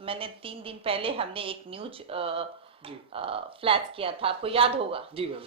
मैंने 3 दिन पहले हमने एक न्यूज फ्लैश किया था, आपको याद होगा जी मैम।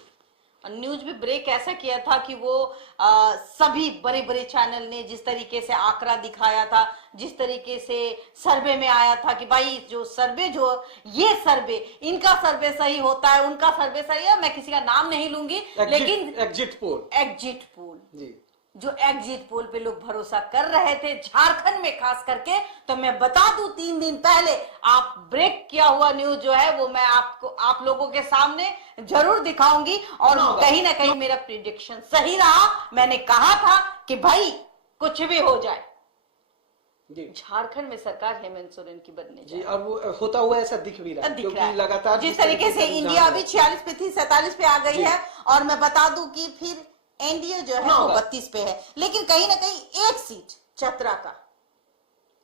न्यूज भी ब्रेक ऐसा किया था कि वो सभी बड़े बड़े चैनल ने जिस तरीके से आंकड़ा दिखाया था, जिस तरीके से सर्वे में आया था कि भाई जो सर्वे जो ये सर्वे इनका सर्वे सही होता है, उनका सर्वे सही है, मैं किसी का नाम नहीं लूंगी, लेकिन एग्जिट पोल जी, जो एग्जिट पोल पे लोग भरोसा कर रहे थे झारखंड में खास करके, तो मैं बता दूं 3 दिन पहले आप ब्रेक किया हुआ न्यूज जो है वो मैं आप लोगों के सामने जरूर दिखाऊंगी। और कहीं ना कहीं मेरा प्रिडिक्शन सही रहा। मैंने कहा था कि भाई कुछ भी हो जाए झारखंड में सरकार हेमंत सोरेन की बनने जी, और वो होता हुआ ऐसा दिख भी रहा है, क्योंकि लगातार जिस तरीके से इंडिया अभी 46 पे थी 47 पे आ गई है, और मैं बता दूं कि फिर एनडीए जो है वो 32 पे है, लेकिन कहीं ना कहीं एक सीट चतरा का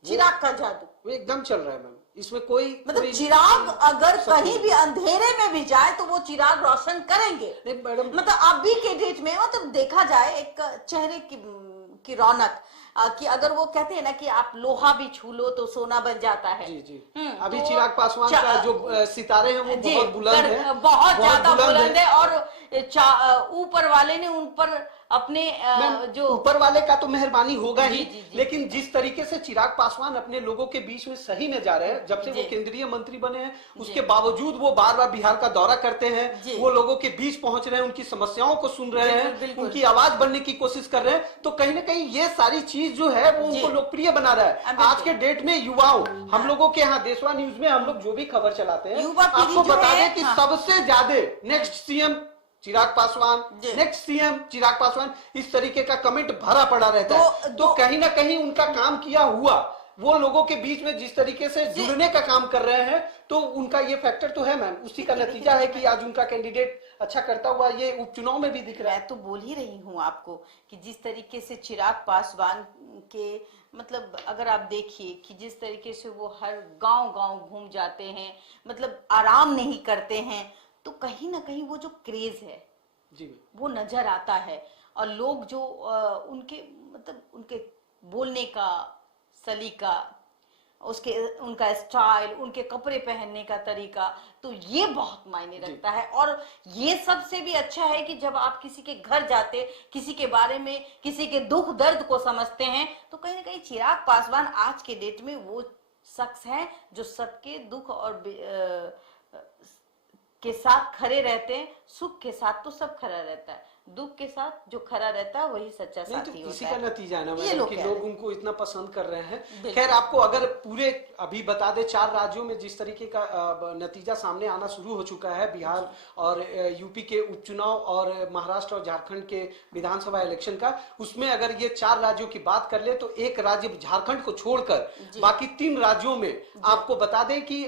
चिराग का जादू वो एकदम चल रहा है मैम, इसमें कोई मतलब चिराग अगर कहीं भी अंधेरे में भी जाए तो वो चिराग रोशन करेंगे मतलब अभी के डेट में मतलब देखा जाए एक चेहरे की रौनक कि अगर वो कहते हैं ना कि आप लोहा भी छू लो तो सोना बन जाता है। जी जी। अभी तो चिराग पासवान का जो सितारे हैं वो बहुत बुलंद है, बहुत ज्यादा बुलंद है, और ऊपर वाले ने उन पर अपने जो ऊपर वाले का तो मेहरबानी होगा ही, लेकिन जिस तरीके से चिराग पासवान अपने लोगों के बीच में सही में जा रहे हैं, जब से वो केंद्रीय मंत्री बने हैं उसके बावजूद वो बार बार बिहार का दौरा करते हैं, वो लोगों के बीच पहुंच रहे हैं, उनकी समस्याओं को सुन रहे हैं, उनकी आवाज बनने की कोशिश कर रहे हैं, तो कहीं ना कहीं ये सारी चीज जो है वो उनको लोकप्रिय बना रहा है। आज के डेट में युवाओं, हम लोगों के यहाँ देशवा न्यूज में हम लोग जो भी खबर चलाते हैं आपको बता दें कि सबसे ज्यादा next CM Chirag Paswan, next CM Chirag Paswan, इस तरीके का कमेंट भरा पड़ा रहता है। तो कहीं ना कहीं उनका काम किया हुआ वो लोगों के बीच में जिस तरीके से जुड़ने का काम कर रहे हैं, तो उनका ये फैक्टर तो है मैम, उसी का नतीजा है कि आज उनका कैंडिडेट अच्छा करता हुआ ये उपचुनाव में भी दिख रहा है। मैं तो बोल ही रही हूँ आपको कि जिस तरीके से चिराग पासवान के मतलब अगर आप देखिए कि जिस तरीके से वो हर गांव घूम जाते हैं, मतलब आराम नहीं करते हैं, तो कहीं ना कहीं वो जो क्रेज है जी वो नजर आता है। और लोग जो उनके मतलब उनके बोलने का सलीका, उनका स्टाइल, उनके कपड़े पहनने का तरीका, तो ये बहुत मायने रखता है। और ये सबसे भी अच्छा है कि जब आप किसी के घर जाते, किसी के बारे में, किसी के दुख दर्द को समझते हैं, तो कहीं ना कहीं चिराग पासवान आज के डेट में वो शख्स है जो सबके दुख और के साथ खड़े रहते हैं। सुख के साथ तो सब खड़ा रहता है, दुख के साथ जो खड़ा रहता है वही सच्चा साथी होता है। इसी का नतीजा है ना मैडम कि लोग उनको इतना पसंद कर रहे हैं। खैर आपको अगर पूरे अभी बता दे 4 राज्यों में जिस तरीके का नतीजा सामने आना शुरू हो चुका है, बिहार और यूपी के उपचुनाव और महाराष्ट्र और झारखंड के विधानसभा इलेक्शन का, उसमें अगर ये 4 राज्यों की बात कर ले तो एक राज्य झारखंड को छोड़कर बाकी 3 राज्यों में आपको बता दें कि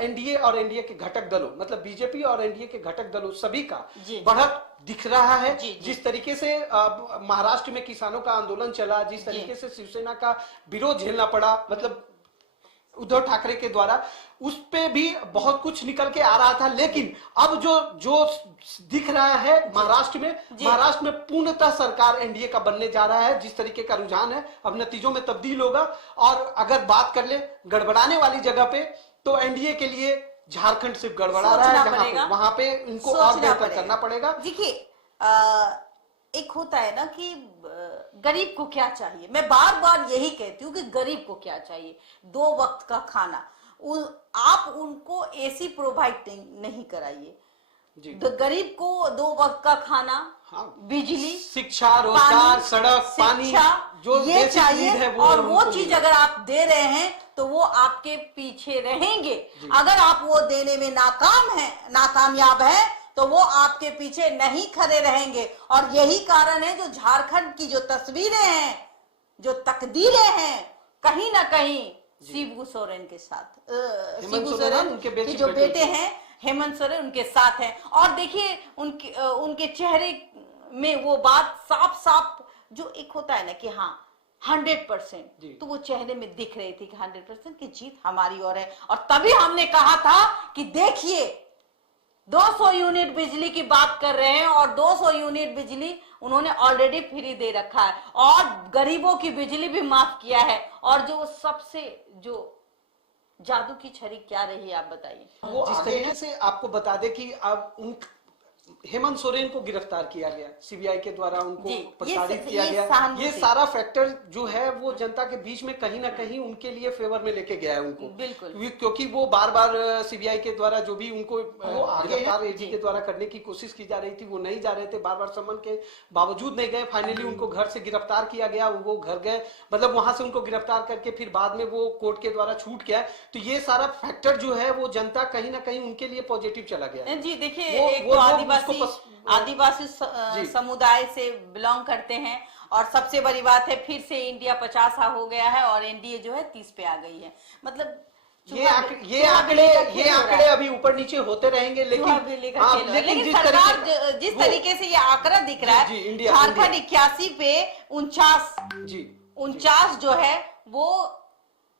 एनडीए और एनडीए के घटक दलों मतलब बीजेपी और एनडीए के घटक दलों सभी का बढ़त दिख रहा है। जिस तरीके से महाराष्ट्र में किसानों का आंदोलन चला, जिस तरीके से शिवसेना का विरोध झेलना पड़ा मतलब उद्धव ठाकरे के द्वारा, उस पे भी बहुत कुछ निकल के आ रहा था, लेकिन अब जो दिख रहा है महाराष्ट्र में पूर्णतः सरकार एनडीए का बनने जा रहा है। जिस तरीके का रुझान है अब नतीजों में तब्दील होगा। और अगर बात कर ले गड़बड़ाने वाली जगह पे, तो एनडीए के लिए झारखंड सिर्फ गड़बड़ा रहा है, जहां पे वहां पे इनको और बेहतर करना पड़ेगा। देखिए एक होता है ना कि गरीब को क्या चाहिए, मैं बार बार यही कहती हूँ कि गरीब को क्या चाहिए, 2 वक्त का खाना। आप उनको एसी प्रोवाइड नहीं कराइए, गरीब को 2 वक्त का खाना, बिजली, शिक्षा, रोजगार, सड़क, पानी, जो ये चाहिए। और वो चीज अगर आप दे रहे हैं तो वो आपके पीछे रहेंगे। अगर आप वो देने में नाकामयाब है तो वो आपके पीछे नहीं खड़े रहेंगे। और यही कारण है जो झारखंड की जो तस्वीरें हैं, जो तकदीरें हैं, कहीं ना कहीं शिबू सोरेन के साथ, शिबू सोरेन के जो बेटे हैं हेमंत सोरेन उनके साथ हैं। और देखिए उनके चेहरे में वो बात साफ साफ जो एक होता है ना कि हाँ 100%, तो वो चेहरे में दिख रही थी कि 100% की जीत हमारी ओर है। और तभी हमने कहा था कि देखिए 200 यूनिट बिजली की बात कर रहे हैं और 200 यूनिट बिजली उन्होंने ऑलरेडी फ्री दे रखा है और गरीबों की बिजली भी माफ किया है। और जो सबसे जो जादू की छड़ी क्या रही, आप बताइए। वो जिस तरीके से आपको बता दे कि अब उन हेमंत सोरेन को गिरफ्तार किया गया सीबीआई के द्वारा, उनको प्रताड़ित किया गया, ये सारा फैक्टर जो है वो जनता के बीच में कहीं ना कहीं उनके लिए फेवर में लेके गया है उनको, बिल्कुल, क्योंकि वो बार बार सीबीआई के द्वारा जो भी उनको गिरफ्तार एजी के द्वारा करने की कोशिश की जा रही थी, वो नहीं जा रहे थे, बार बार समन के बावजूद नहीं गए। फाइनली उनको घर से गिरफ्तार किया गया, वो घर गए, मतलब वहां से उनको गिरफ्तार करके फिर बाद में वो कोर्ट के द्वारा छूट गया। तो ये सारा फैक्टर जो है वो जनता कहीं ना कहीं उनके लिए पॉजिटिव चला गया जी। देखिए, एक तो आदिवासी समुदाय से बिलोंग करते हैं, और सबसे बड़ी बात है फिर से इंडिया 50 हो गया है और एनडीए जो है 30 पे आ गई है। मतलब ये आंकड़े अभी ऊपर नीचे होते रहेंगे, लेकिन सरकार जिस तरीके से ये आंकड़ा दिख रहा है, झारखंड 81 पे 49 जो है वो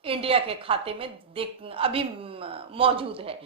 इंडिया के खाते में अभी मौजूद है।